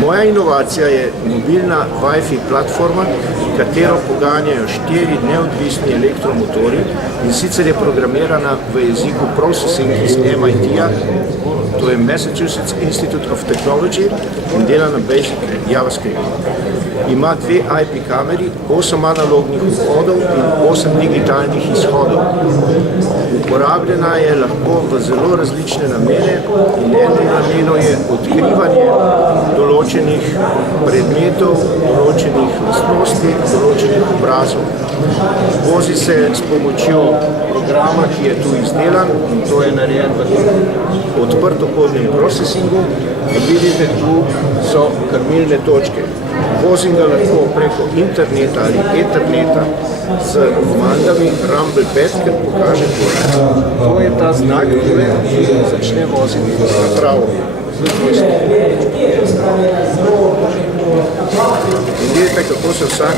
Moja inovacija je mobilna Wi-Fi platforma, katero poganjajo 4 neodvisni elektromotorji, in sicer je programirana v jeziku Processing iz MIT-ja, to je Massachusetts Institute of Technology, in dela na Basic JavaScript. Ima 2 IP kameri, 8 analognih vhodov in 8 digitalnih izhodov. Uporabljena je lahko v zelo različne namene in eno nameno je odkrivanje določenih predmetov, določenih lastnosti, določenih obrazov. Vozi se s pomočjo programa, ki je tu izdelan, in to je narejen v odprtokodnem procesingu. Vidite, tu so krmilne točke. Vozim ga lahko preko interneta ali eterneta z komandami Rumble 5, ker pokaže tole. To je ta znak, ki začne voziti napravo. In vidite, kako se vsak